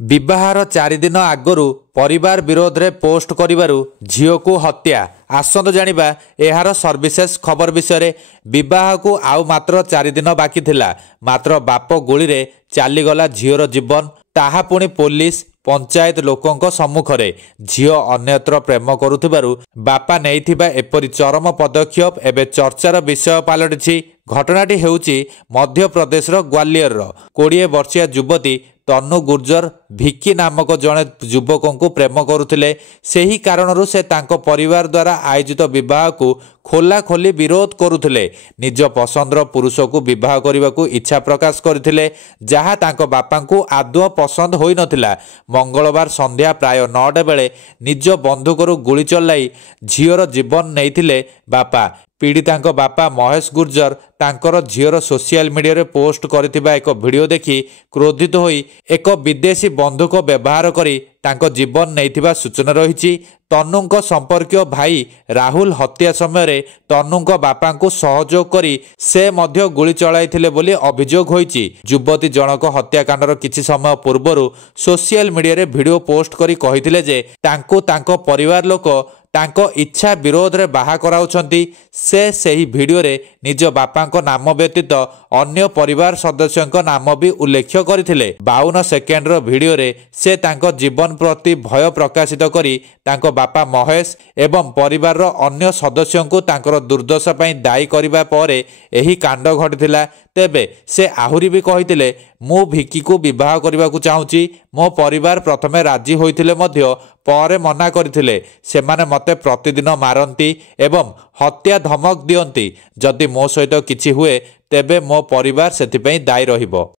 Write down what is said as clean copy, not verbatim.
विवाहर 4 दिन आगरू परिवार विरोध रे पोस्ट करिबारु झियो को हत्या। आसंत जानिबा एहार सर्विसेस खबर विषय। विवाह को आउ मात्र 4 दिन बाकी थिला, मात्र बाप गोली रे चालीगला झियोर जीवन, ताहा पुणी पुलिस पंचायत लोकों सम्मुखरे। झियो अन्यत्र प्रेम करुथिबारु बापा नेइथिबा एपरि चरम पदक्षेप एबे चर्चार विषय पलटिछि। घटनाटी हेउछि मध्य प्रदेश ग्वालियर 20 वर्षीय युवती तनु गुर्जर भिक्की नामक जड़े युवक को प्रेम करुथिले। सेही कारणरू से तांको परिवार द्वारा आयोजित विवाह को खोला खोली विरोध करुथिले। निज पसंदर पुरुष को विवाह करने को इच्छा प्रकाश करथिले, जहा तांको बापा को आदौ पसंद होई नथिला। मंगलवार संध्या प्राय 9टा बेले निज बंधुकरू गुली चलाई झियोर जीवन नेइथिले बापा। पीड़िता बापा महेश गुर्जर तांकर झियोर सोशल मीडिया रे पोस्ट करथिबा एक वीडियो देखि क्रोधित होई एक विदेशी बंधुक व्यवहार करी तांको जीवन नेइथिबा सूचना रहिछि। तनुंक संपर्कीय भाई राहुल हत्या समय तनुंक बापा को सहयोग करी से मध्य गुली चलाइथिले बोली अभियोग होइछि। युवती जनक हत्याकांडर किछि समय पूर्वरु सोशल मीडिया रे वीडियो पोस्ट करी कहिथिले जे तांको तांको परिवार लोक तांको इच्छा विरोध रे बाहा कराउछंती। से सही वीडियो रे निज बापांको नाम व्यतीत अन्य परिवार सदस्यंको नाम भी उल्लेख करथिले। 52 सेकेंड रो वीडियो रे से तांको जीवन प्रति भय प्रकाशित करी तांको बापा महेश एवं परिवार रो अन्य सदस्यंको तांकर दुर्दशा पई दायी करिबा परे एही कांड घटिथिला। तेबे से आहुरी भी कहिथिले, मु भिक्की को विवाह करने को चाहूँगी। मो परिवार प्रथमे राजी होइथिले मध्य परे मना करथिले। सेमाने मते प्रतिदिन मारंती एवं हत्या धमक दियंती। जदि मो सहित किछि हुए तेबे मो परिवार सेथिपई दायी रहिबो।